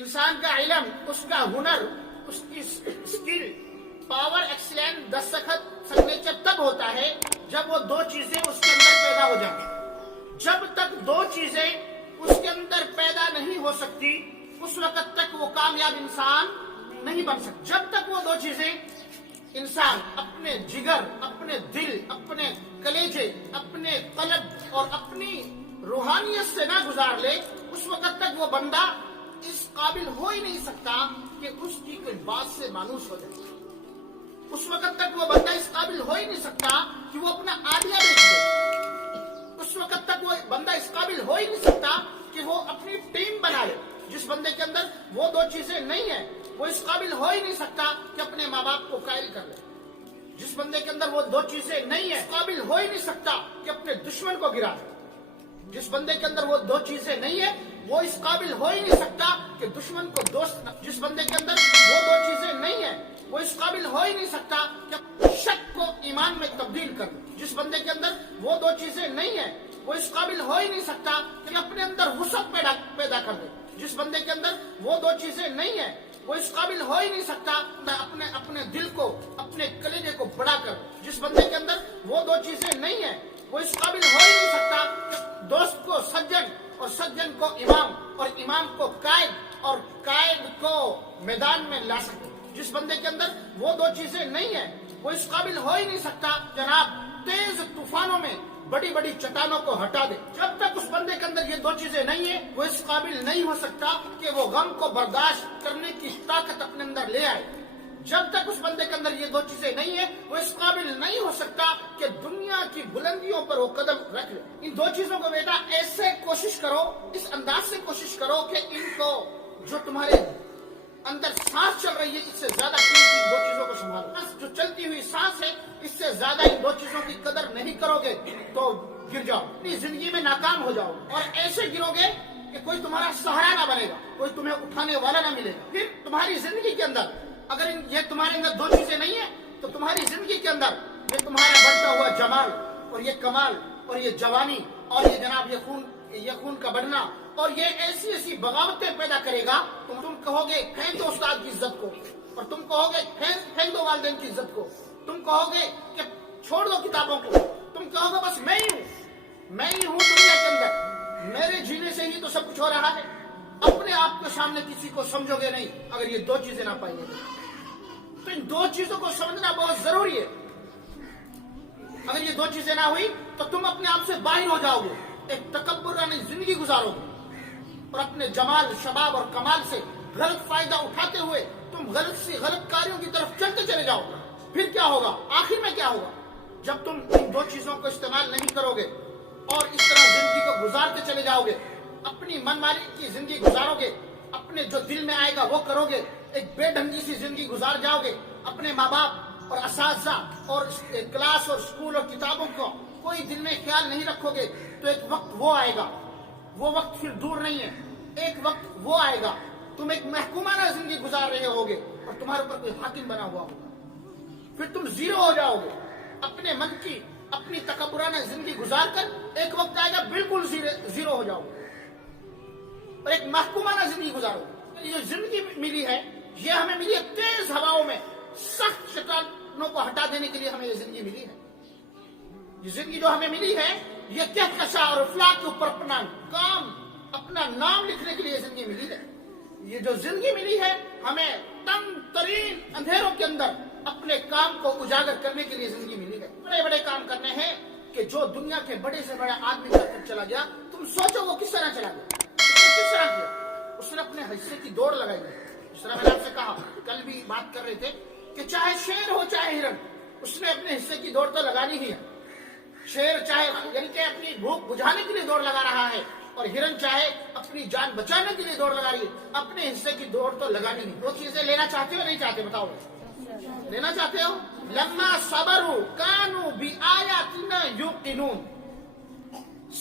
انسان کا علم، اس کا ہنر، اس کی اسکل، پاور، ایکسلنس، دستخط، سگنیچر تب ہوتا ہے جب وہ دو چیزیں اس کے اندر پیدا ہو جائیں گے۔ جب تک دو چیزیں اس کے اندر پیدا نہیں ہو سکتی اس وقت تک وہ کامیاب انسان نہیں بن سکتا۔ جب تک وہ دو چیزیں انسان اپنے جگر، اپنے دل، اپنے کلیجے، اپنے قلب اور اپنی روحانیت سے نہ گزار لے اس وقت تک وہ بندہ اس قابل ہو ہی نہیں سکتا کہ اس کی کوئی بات سے مانوس ہو جائے۔ اس وقت تک وہ بندہ اس قابل ہو ہی نہیں سکتا کہ وہ اپنا آدیا بیچ دے۔ اس وقت تک وہ بندہ اس قابل ہو ہی نہیں سکتا کہ وہ اپنی ٹیم بنا لے۔ جس بندے کے اندر وہ دو چیزیں نہیں ہیں وہ اس قابل ہو ہی نہیں سکتا کہ اپنے ماں باپ کو قائل کر لے۔ جس بندے کے اندر وہ دو چیزیں نہیں ہیں قابل ہو ہی نہیں سکتا کہ اپنے دشمن کو گرا دے۔ جس بندے کے اندر وہ دو چیزیں نہیں ہیں وہ اس قابل ہو ہی نہیں سکتا کہ دشمن کو دوست نہ۔ جس بندے کے اندر وہ دو چیزیں نہیں ہیں وہ اس قابل ہو ہی نہیں سکتا کہ شک کو ایمان میں تبدیل کر دے۔ جس بندے کے اندر وہ دو چیزیں نہیں ہیں وہ اس قابل ہو ہی نہیں سکتا کہ اپنے اندر وسعت پیدا کر دے۔ جس بندے کے اندر وہ دو چیزیں نہیں ہیں وہ اس قابل ہو ہی نہیں سکتا اپنے دل کو، اپنے کلیجے کو بڑا کر۔ جس بندے کے اندر وہ دو چیزیں نہیں ہیں وہ اس قابل ہو ہی نہیں سکتا کہ دوست کو سجن اور سجن کو امام اور امام کو قائد اور قائد کو میدان میں لا سکے۔ جس بندے کے اندر وہ دو چیزیں نہیں ہیں وہ اس قابل ہو ہی نہیں سکتا جناب تیز طوفانوں میں بڑی بڑی چٹانوں کو ہٹا دے۔ جب تک اس بندے کے اندر یہ دو چیزیں نہیں ہیں وہ اس قابل نہیں ہو سکتا کہ وہ غم کو برداشت کرنے کی طاقت اپنے اندر لے آئے۔ جب تک اس بندے کے اندر یہ دو چیزیں نہیں ہیں وہ اس قابل نہیں ہو سکتا کہ دنیا کی بلندیوں پر وہ قدم رکھ لے۔ ان دو چیزوں کو بیٹا ایسے کوشش کرو، اس انداز سے کوشش کرو کہ ان کو جو تمہارے اندر سانس چل رہی ہے اس سے زیادہ قیمتی دو چیزوں کو سنبھالو۔ جو چلتی ہوئی سانس ہے اس سے زیادہ ان دو چیزوں کی قدر نہیں کرو گے تو گر جاؤ، اپنی زندگی میں ناکام ہو جاؤ اور ایسے گرو گے کہ کوئی تمہارا سہارا نہ بنے گا، کوئی تمہیں اٹھانے والا نہ ملے گا۔ پھر تمہاری زندگی کے اندر اگر یہ تمہارے اندر دو چیزیں نہیں ہیں تو تمہاری زندگی کے اندر یہ تمہارا بڑھتا ہوا جمال اور یہ کمال اور یہ جوانی اور یہ جناب یہ خون کا بڑھنا اور یہ ایسی ایسی بغاوتیں پیدا کرے گا تم کہو گے پھینک دو استاد کی عزت کو، اور تم کہو گے پھینک دو والدین کی عزت کو، تم کہو گے کہ چھوڑ دو کتابوں کو، تم کہو گے بس میں ہی ہوں دنیا کے اندر، میرے جینے سے ہی تو سب کچھ ہو رہا ہے۔ اپنے آپ کے سامنے کسی کو سمجھو گے نہیں اگر یہ دو چیزیں نہ پائیں گے تو ان دو چیزوں کو سمجھنا بہت ضروری ہے۔ اگر یہ دو چیزیں نہ ہوئی تو تم اپنے آپ سے باہر ہو جاؤ گے، ایک تکبرانہ زندگی گزارو گے اور اپنے جمال، شباب اور کمال سے غلط فائدہ اٹھاتے ہوئے تم غلط سے غلط کاریوں کی طرف چلتے چلے جاؤ گے۔ پھر کیا ہوگا؟ آخر میں کیا ہوگا؟ جب تم ان دو چیزوں کو استعمال نہیں کرو گے اور اس طرح زندگی کو گزارتے چلے جاؤ گے، اپنی من مانی کی زندگی گزارو گے، اپنے جو دل میں آئے گا وہ کرو گے، ایک بے ڈھنگی سی زندگی گزار جاؤ گے، اپنے ماں باپ اور اساتذہ اور کلاس اور اسکول اور کتابوں کو کوئی دل میں خیال نہیں رکھو گے تو ایک وقت وہ آئے گا، وہ وقت پھر دور نہیں ہے، ایک وقت وہ آئے گا تم ایک محکومانہ زندگی گزار رہے ہوگے اور تمہارے اوپر کوئی حاکم بنا ہوا ہوگا، پھر تم زیرو ہو جاؤ گے۔ اپنے من کی اپنی تکبرانہ زندگی گزار کر ایک وقت آئے گا بالکل زیرو ہو جاؤ گے اور ایک محکومانہ زندگی گزارو گے۔ یہ جو زندگی ملی ہے یہ ہمیں ملی ہے تیز ہواؤں میں سخت شیطانوں کو ہٹا دینے کے لیے ہمیں یہ زندگی ملی ہے۔ یہ زندگی جو ہمیں ملی ہے یہ کہکشاں اور افلاک کے اوپر اپنا کام، اپنا نام لکھنے کے لیے زندگی ملی ہے۔ یہ جو زندگی ملی ہے ہمیں تنگ ترین اندھیروں کے اندر اپنے کام کو اجاگر کرنے کے لیے زندگی ملی ہے۔ بڑے بڑے کام کرنے ہیں کہ جو دنیا کے بڑے سے بڑا آدمی کر کر چلا گیا، تم سوچو وہ کس طرح چلا گیا، کس طرح کیا؟ اس نے اپنے حصے کی دوڑ لگائی ہے۔ جس طرح میں نے آپ سے کہا، کل بھی بات کر رہے تھے کہ چاہے شیر ہو چاہے ہرن، اس نے اپنے حصے کی دوڑ تو لگانی ہی ہے۔ شیر چاہے یعنی کہ اپنی بھوک بجھانے کے لیے دوڑ لگا رہا ہے اور ہرن چاہے اپنی جان بچانے کے لیے دوڑ لگا رہی ہے، اپنے حصے کی دوڑ تو لگانی ہی۔ وہ چیزیں لینا چاہتے ہو نہیں چاہتے؟ بتاؤ، لینا چاہتے ہو؟ لما صبروا كانوا بآياتنا يوقنون۔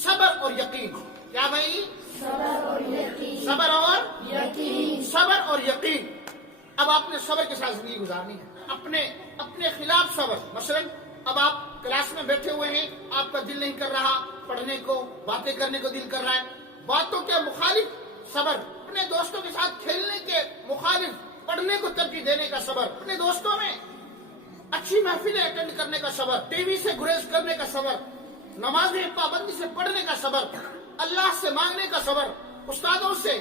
صبر اور یقین، کیا بھائی؟ صبر اور یقین۔ اب آپ نے صبر کے ساتھ زندگی گزارنی ہے، اپنے خلاف صبر۔ مثلا اب آپ کلاس میں بیٹھے ہوئے ہیں، آپ کا دل نہیں کر رہا پڑھنے کو، باتیں کرنے کو دل کر رہا ہے، باتوں کے مخالف صبر۔ اپنے دوستوں کے ساتھ کھیلنے کے مخالف پڑھنے کو ترجیح دینے کا صبر، اپنے دوستوں میں اچھی محفلیں اٹینڈ کرنے کا صبر، ٹی وی سے گریز کرنے کا صبر، نمازیں پابندی سے پڑھنے کا صبر، اللہ سے مانگنے کا صبر، استادوں سے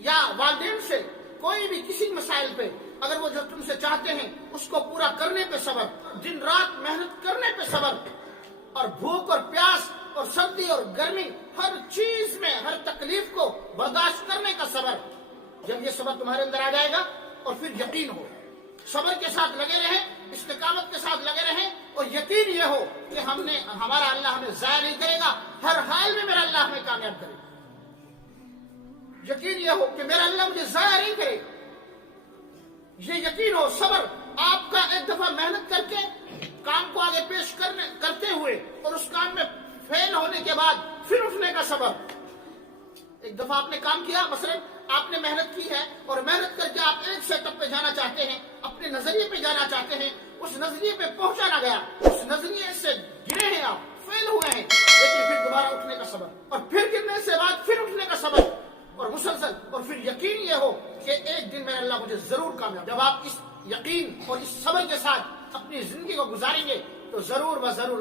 یا والدین سے کوئی بھی کسی مسائل پہ اگر وہ جو تم سے چاہتے ہیں اس کو پورا کرنے پہ صبر، دن رات محنت کرنے پہ صبر، اور بھوک اور پیاس اور سردی اور گرمی ہر چیز میں ہر تکلیف کو برداشت کرنے کا صبر. جب یہ صبر تمہارے اندر آ جائے گا اور پھر یقین ہو، صبر کے ساتھ لگے رہیں، استقامت کے ساتھ لگے رہیں، اور یقین یہ ہو کہ ہمارا اللہ ہمیں ضائع نہیں کرے گا، ہر حال میں میرا اللہ ہمیں کامیاب کرے گا. یقین یہ ہو کہ میرا اللہ مجھے ضائع نہیں کرے گا، یہ یقین ہو. صبر آپ کا ایک دفعہ محنت کر کے کام کو آگے پیش کرتے ہوئے اور اس کام میں فیل ہونے کے بعد پھر اٹھنے کا صبر. ایک دفعہ آپ نے کام کیا، مثلا آپ نے محنت کی ہے اور محنت کر کے آپ ایک سیٹ اپ پہ جانا چاہتے ہیں، اپنے نظریے پہ جانا چاہتے ہیں، اس نظریے پہ پہنچا نہ گیا، اس نظریے سے گرے ہیں، آپ فیل ہوئے ہیں، لیکن پھر دوبارہ اٹھنے کا صبر، اور پھر گرنے سے بعد پھر اٹھنے کا صبر، اور مسلسل، اور پھر یقین یہ ہو کہ ایک دن میرا اللہ مجھے ضرور کامیاب. جب آپ اس یقین اور اس صبر کے ساتھ اپنی زندگی کو گزاریں گے تو ضرور و ضرور